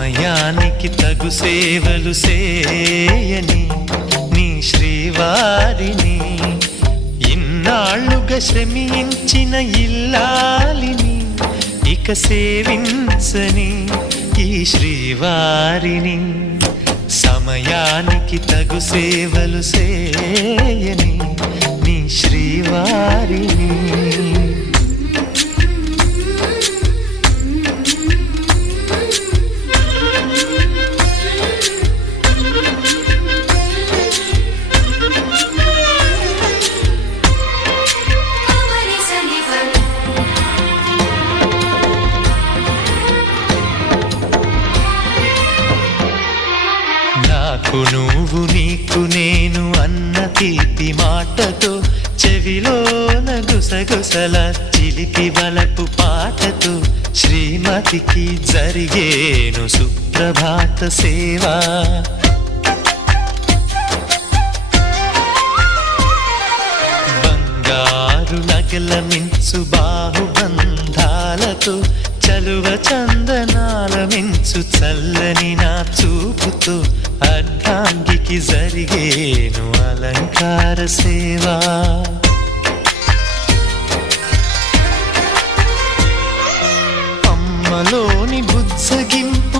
సమయానికి తగు సేవలు సేయని నీ శ్రీవారిని, ఇన్నాళ్ళుగా శ్రమించిన ఇల్లాలిని ఇక సేవించని ఈ శ్రీవారిని. సమయానికి తగు సేవలు సేయని నీ శ్రీవారిని. నాకు నువ్వు నీకు నేను అన్న తీపి మాటతో, చెవిలోన గుసగుసల చిలిపి బలపు పాటతో, శ్రీమతికి జరిగేను సుప్రభాత సేవా. బంగారు నగల మించు బాహుబంధాలతో, చలువ చందనాల మించు చల్లని నా చూపుతో, అర్ధాంగికి జరిగేను అలంకార సేవా.